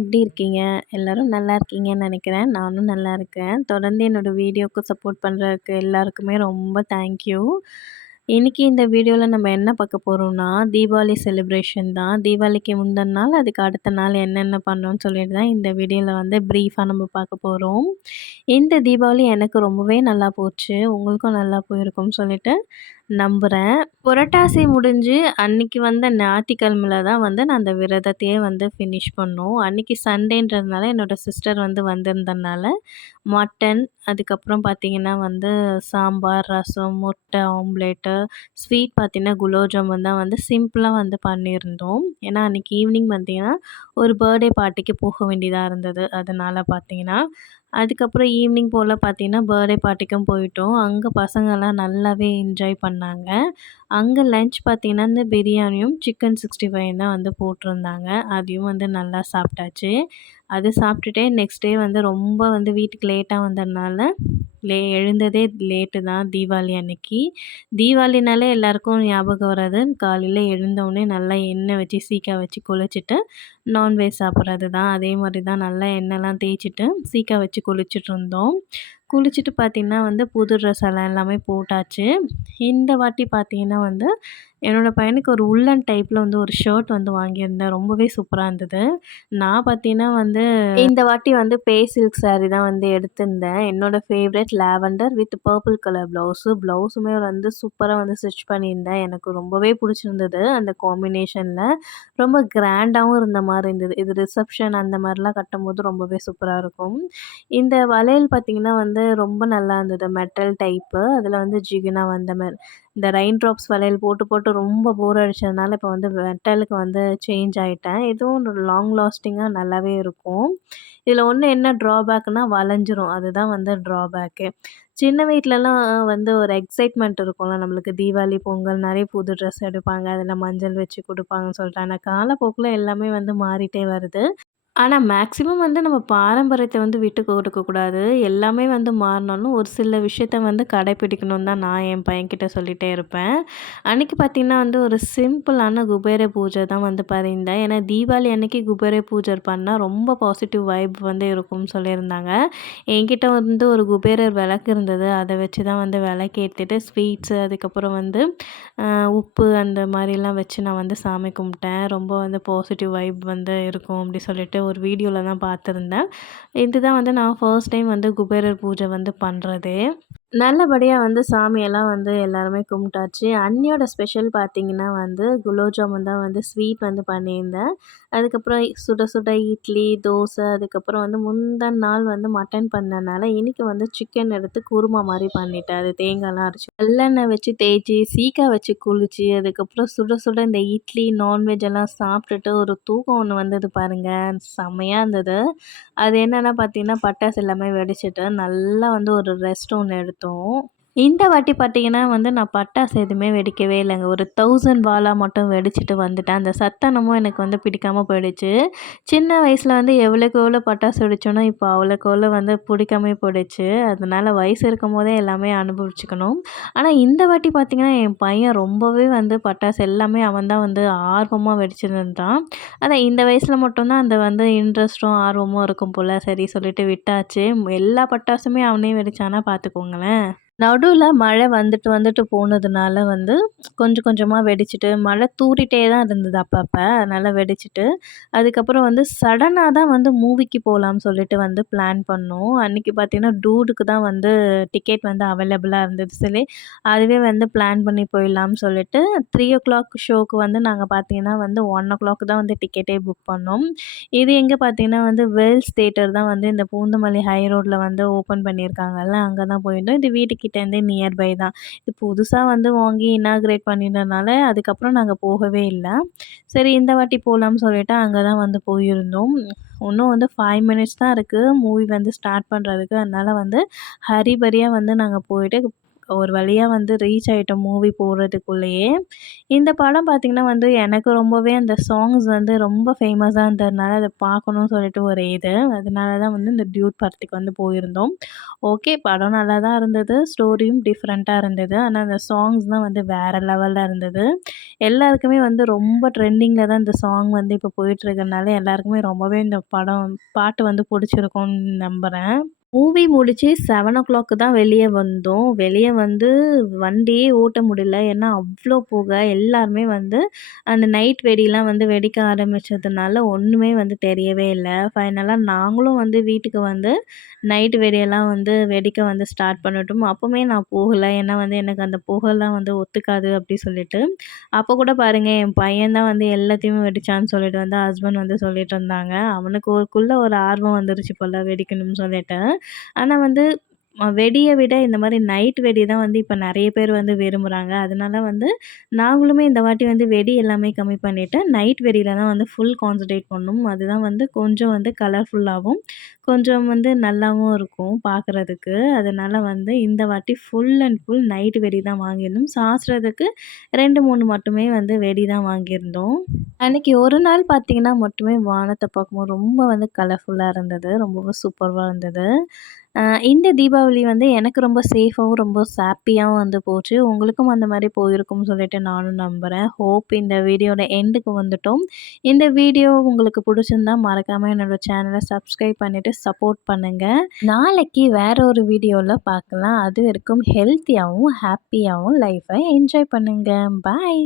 எப்படி இருக்கீங்க? எல்லாரும் நல்லா இருக்கீங்கன்னு நெனைக்கிறேன். நானும் நல்லா இருக்கேன். தொடர்ந்து என்னோட வீடியோக்கு சப்போர்ட் பண்றதுக்கு எல்லாருக்குமே ரொம்ப தேங்க் யூ. இன்னைக்கு இந்த வீடியோல நம்ம என்ன பார்க்க போறோம்னா, தீபாவளி செலிப்ரேஷன் தான். தீபாவளிக்கு முந்தின நாள், அதுக்கு அடுத்த நாள் என்னென்ன பண்ணோம்னு சொல்லிட்டு தான் இந்த வீடியோல வந்து பிரீஃபா நம்ம பார்க்க போறோம். இந்த தீபாவளி எனக்கு ரொம்பவே நல்லா போச்சு. உங்களுக்கும் நல்லா போயிருக்கும்னு சொல்லிட்டு நம்புறேன். புரட்டாசி முடிஞ்சு அன்னைக்கு வந்த ஞாயிற்றுக்கிழமையில தான் வந்து நான் அந்த விரதத்தையே வந்து ஃபினிஷ் பண்ணோம். அன்னைக்கு சண்டேன்றதுனால என்னோட சிஸ்டர் வந்து வந்திருந்தனால மட்டன், அதுக்கப்புறம் பார்த்தீங்கன்னா வந்து சாம்பார், ரசம், முட்டை ஆம்லேட்டு, ஸ்வீட் பார்த்தீங்கன்னா குலோப் ஜாமுன் தான் வந்து சிம்பிளா வந்து பண்ணியிருந்தோம். ஏன்னா அன்னைக்கு ஈவினிங் பார்த்தீங்கன்னா ஒரு பர்த்டே பார்ட்டிக்கு போக வேண்டியதா இருந்தது. அதனால பார்த்தீங்கன்னா அதுக்கப்புறம் ஈவினிங் போல் பார்த்தீங்கன்னா பர்த்டே பார்ட்டிக்கும் போயிட்டோம். அங்கே பசங்கள்லாம் நல்லாவே என்ஜாய் பண்ணாங்க. அங்கே லன்ச் பார்த்தீங்கன்னா இந்த பிரியாணியும், சிக்கன் 65 தான் வந்து போட்டிருந்தாங்க. அதையும் வந்து நல்லா சாப்பிட்டாச்சு. அது சாப்பிட்டுட்டே நெக்ஸ்ட் டே வந்து ரொம்ப வந்து வீட்டுக்கு லேட்டாக வந்ததுனால எழுந்ததே லேட்டு தான் தீபாவளி அன்னைக்கு. தீபாவளினாலே எல்லாருக்கும் ஞாபகம் வர்றது காலையில் எழுந்தவுடனே நல்லா எண்ணெய் வச்சு சீக்கா வச்சு குளிச்சுட்டு நான்வெஜ் சாப்பிட்றது தான். அதே மாதிரி தான் நல்லா எண்ணெய்லாம் தேய்ச்சிட்டு சீக்கா வச்சு குளிச்சுட்ருந்தோம். குளிச்சுட்டு பார்த்திங்கன்னா வந்து புது ட்ரெஸ் எல்லாம் எல்லாமே போட்டாச்சு. இந்த வாட்டி பார்த்திங்கன்னா வந்து என்னோடய பையனுக்கு ஒரு உல்லன் டைப்பில் வந்து ஒரு ஷர்ட் வந்து வாங்கியிருந்தேன். ரொம்பவே சூப்பராக இருந்தது. நான் பார்த்திங்கன்னா வந்து இந்த வாட்டி வந்து சில்க் சாரீ தான் வந்து எடுத்திருந்தேன். என்னோடய favourite lavender with purple colour ப்ளவுஸுமே வந்து சூப்பராக வந்து ஸ்டிச் பண்ணியிருந்தேன். எனக்கு ரொம்பவே பிடிச்சிருந்தது அந்த காம்பினேஷனில். ரொம்ப கிராண்டாகவும் இருந்த மாதிரி இருந்தது. இது ரிசப்ஷன் அந்த மாதிரிலாம் கட்டும்போது ரொம்பவே சூப்பராக இருக்கும். இந்த வளையல் பார்த்திங்கன்னா வந்து ரொம்ப நல்லா இருந்தது. Metal type. அதில் வந்து ஜிகினா வந்த மாதிரி இந்த ரெயின் ட்ராப்ஸ் வளையல் போட்டு போட்டு ரொம்ப போர் அடிச்சதுனால இப்போ வந்து மெட்டலுக்கு வந்து சேஞ்ச் ஆகிட்டேன். இதுவும் லாங் லாஸ்டிங்காக நல்லாவே இருக்கும். இதில் ஒன்று என்ன ட்ராபேக்னால் வளைஞ்சிரும். அதுதான் வந்து ட்ராபேக்கு. சின்ன வீட்லலாம் வந்து ஒரு எக்ஸைட்மெண்ட் இருக்கும்ல நம்மளுக்கு தீபாவளி, பொங்கல் நிறைய புது ட்ரெஸ் எடுப்பாங்க. அதில் மஞ்சள் வச்சு கொடுப்பாங்கன்னு சொல்லிட்டு. ஆனால் காலப்போக்கில் எல்லாமே வந்து மாறிட்டே வருது. ஆனா மேக்ஸிமம் வந்து நம்ம பாரம்பரியத்த வந்து விட்டு கொடுக்கக்கூடாது. எல்லாமே வந்து மாறினாலும் ஒரு சில விஷயத்த வந்து கடைப்பிடிக்கணும்னு தான் நான் என் பையன்கிட்ட சொல்லிட்டே இருப்பேன். அன்னைக்கு பார்த்தீங்கன்னா வந்து ஒரு சிம்பிளான குபேர பூஜை தான் வந்து பண்ணியிருந்தேன். ஏன்னா தீபாவளி அன்னைக்கு குபேர பூஜை பண்ணா ரொம்ப பாசிட்டிவ் வைப் வந்து இருக்கும்னு சொல்லியிருந்தாங்க. என்கிட்ட வந்து ஒரு குபேரர் விளக்கு இருந்தது. அத வச்சு தான் வந்து விளக்கேத்திட்டு ஸ்வீட்ஸு அதுக்கப்புறம் வந்து உப்பு அந்த மாதிரிலாம் வச்சு நான் வந்து சாமி கும்பிட்டேன். ரொம்ப வந்து பாசிட்டிவ் வைப் வந்து இருக்கும் அப்படி சொல்லிட்டு ஒரு வீடியோவில் தான் பார்த்துருந்தேன். இதுதான் வந்து நான் ஃபர்ஸ்ட் டைம் வந்து குபேரர் பூஜை வந்து பண்ணுறதே. நல்லபடியாக வந்து சாமியெல்லாம் வந்து எல்லாருமே கும்பிட்டாச்சு. அண்ணியோட ஸ்பெஷல் பார்த்திங்கன்னா வந்து குலோப் ஜாமுன் தான் வந்து ஸ்வீட் வந்து பண்ணியிருந்தேன். அதுக்கப்புறம் சுட சுட இட்லி, தோசை, அதுக்கப்புறம் வந்து முந்தின நாள் வந்து மட்டன் பண்ணனால இன்றைக்கி வந்து சிக்கன் எடுத்து குருமா மாதிரி பண்ணிட்டேன். அது தேங்காய்லாம் அரைச்சி நல்லெண்ணெய் வச்சு தேய்ச்சி சீக்கா வச்சு குளிச்சு அதுக்கப்புறம் சுட சுட இந்த இட்லி நான்வெஜ் எல்லாம் சாப்பிட்டுட்டு ஒரு தூக்கம் ஒன்று வந்தது பாருங்கள். செம்மையாக இருந்தது. அது என்னென்னா பார்த்திங்கன்னா பட்டாசு எல்லாமே வெடிச்சிட்டு நல்லா வந்து ஒரு ரெஸ்ட் ஒன்று எடுத்தோம். இந்த வாட்டி பார்த்தீங்கன்னா வந்து நான் பட்டாசு எதுவுமே வெடிக்கவே இல்லைங்க. ஒரு 1000 பாலா மட்டும் வெடிச்சிட்டு வந்துட்டேன். அந்த சத்தனமும் எனக்கு வந்து பிடிக்காம போயிடுச்சு. சின்ன வயசில் வந்து எவ்வளோக்கு எவ்வளோ பட்டாசு வெடிச்சோனோ இப்போ அவ்வளோக்கு எவ்வளோ வந்து பிடிக்காமே போயிடுச்சு. அதனால் வயசு இருக்கும்போதே எல்லாமே அனுபவிச்சுக்கணும். ஆனால் இந்த வாட்டி பார்த்திங்கன்னா என் பையன் ரொம்பவே வந்து பட்டாசு எல்லாமே அவன் தான் வந்து ஆர்வமாக வெடிச்சிருந்தான். அதான் இந்த வயசில் மட்டும்தான் அந்த வந்து இன்ட்ரெஸ்ட்டும் ஆர்வமும் இருக்கும் போல். சரி சொல்லிட்டு விட்டாச்சு. எல்லா பட்டாசுமே அவனே வெடிச்சானா பார்த்துக்கோங்களேன். நடுவுல மழை வந்துட்டு வந்துட்டு போனதுனால வந்து கொஞ்சம் கொஞ்சமாக வெடிச்சிட்டு மழை தூறிட்டே தான் இருந்தது அப்பப்போ. அதனால் வெடிச்சிட்டு அதுக்கப்புறம் வந்து சடனாக தான் வந்து மூவிக்கு போகலான்னு சொல்லிட்டு வந்து பிளான் பண்ணோம். அன்றைக்கி பார்த்திங்கன்னா டூடுக்கு தான் வந்து டிக்கெட் வந்து அவைலபிளாக இருந்தது. சரி அதுவே வந்து பிளான் பண்ணி போயிடலாம்னு சொல்லிட்டு 3:00 ஷோக்கு வந்து நாங்கள் பார்த்திங்கன்னா வந்து 1:00 தான் வந்து டிக்கெட்டே புக் பண்ணோம். இது எங்கே பார்த்திங்கன்னா வந்து வேர்ல்ஸ் தியேட்டர் தான் வந்து இந்த பூந்தமல்லி ஹை ரோட்டில் வந்து ஓப்பன் பண்ணியிருக்காங்கல்ல, அங்கே தான் போயிருந்தோம். இது வீட்டுக்கிட்டேருந்தே நியர்பை தான். இது புதுசாக வந்து வாங்கி இனாக்ரேட் பண்ணியிருந்தனால அதுக்கப்புறம் நாங்கள் போகவே இல்லை. சரி இந்த வாட்டி போகலாம்னு சொல்லிட்டு அங்கே தான் வந்து போயிருந்தோம். இன்னும் வந்து 5 மினிட்ஸ் தான் இருக்குது மூவி வந்து ஸ்டார்ட் பண்ணுறதுக்கு. அதனால் வந்து ஹரிபரியாக வந்து நாங்கள் போயிட்டு ஒரு வழியா வந்து ரீச் ஆயிட்டோம் மூவி போடுறதுக்குள்ளேயே. இந்த படம் பார்த்திங்கன்னா வந்து எனக்கு ரொம்பவே அந்த சாங்ஸ் வந்து ரொம்ப ஃபேமஸாக இருந்ததுனால அதை பார்க்கணும்னு சொல்லிட்டு ஒரு இது. அதனால தான் வந்து இந்த டியூட் படத்துக்கு வந்து போயிருந்தோம். ஓகே, படம் நல்லா தான் இருந்தது. ஸ்டோரியும் டிஃப்ரெண்ட்டாக இருந்தது. ஆனால் அந்த சாங்ஸ் தான் வந்து வேறு லெவலில் இருந்தது. எல்லாருக்குமே வந்து ரொம்ப ட்ரெண்டிங்கில தான் இந்த சாங் வந்து இப்போ போயிட்டுருக்கனால எல்லாருக்குமே ரொம்பவே இந்த பாட்டு வந்து பிடிச்சிருக்கும்னு நம்புகிறேன். மூவி முடிச்சு 7:00 தான் வெளிய வந்தோம். வெளிய வந்து வண்டியே ஓட்ட முடியல. ஏன்னா, அவ்ளோ புகை. எல்லாருமே வந்து அந்த நைட் வெடிலாம் வந்து வெடிக்க ஆரம்பிச்சதுனால ஒண்ணுமே வந்து தெரியவே இல்ல. ஃபைனலா நாங்களும் வந்து வீட்டுக்கு வந்து நைட் வெடியெல்லாம் வந்து வெடிக்க வந்து ஸ்டார்ட் பண்ணிட்டோம். அப்பவுமே நான் போகல. ஏன்னா வந்து எனக்கு அந்த புகைலாம் வந்து ஒத்துக்காது அப்டி சொல்லிட்டு. அப்போ கூட பாருங்க என் பையன் தான் வந்து எல்லாத்தையுமே வெடிச்சான்னு சொல்லிட்டு வந்து ஹஸ்பண்ட் வந்து சொல்லிட்டு இருந்தாங்க. அவனுக்கு ஒரு ஆர்வம் வந்துருச்சு போல வெடிக்கணும்னு சொல்லிட்டு. ஆனா வந்து வெடிய விட இந்த மாரி நைட் வெடி தான் வந்து இப்ப நெறைய பேர் வந்து விரும்புறாங்க. அதனால வந்து நாங்களுமே இந்த வாட்டி வந்து வெடி எல்லாமே கம்மி பண்ணிட்டு, நைட் வெடில தான் வந்து ஃபுல் கான்சன்ட்ரேட் பண்ணோம். அதுதான் வந்து கொஞ்சம் வந்து கலர்ஃபுல்லாவும், கொஞ்சம் வந்து நல்லாவும் இருக்கும் பார்க்குறதுக்கு. அதனால வந்து இந்த வாட்டி ஃபுல் அண்ட் ஃபுல் நைட் வெடி தான் வாங்கியிருந்தோம். சாஸ்றதுக்கு 2, 3 மட்டுமே வந்து வெடி தான் வாங்கியிருந்தோம். அன்னைக்கு ஒரு நாள் பார்த்தீங்கன்னா மட்டுமே வானத்த பார்க்கும்போது ரொம்ப வந்து கலர்ஃபுல்லா இருந்தது. ரொம்பவும் சூப்பர்வா இருந்தது. அ இந்த தீபாவளி வந்து எனக்கு ரொம்ப சேஃபாவும், ரொம்ப ஹேப்பியாவும் வந்து போச்சு. உங்களுக்கும் அந்த மாரி போயிருக்கும்னு சொல்லிட்டு நானும் நம்புறேன். ஹோப் இந்த வீடியோட எண்டுக்கு வந்துட்டோம். இந்த வீடியோ உங்களுக்கு புடிச்சிருந்தா மறக்காம என்னோட சேனல சப்ஸ்கிரைப் பண்ணிட்டு சப்போர்ட் பண்ணுங்க. நாளைக்கு வேற ஒரு வீடியோல பார்க்கலாம். அது வரைக்கும் ஹெல்த்தியாவும், ஹேப்பியாவும் லைஃப என்ஜாய் பண்ணுங்க. பாய்.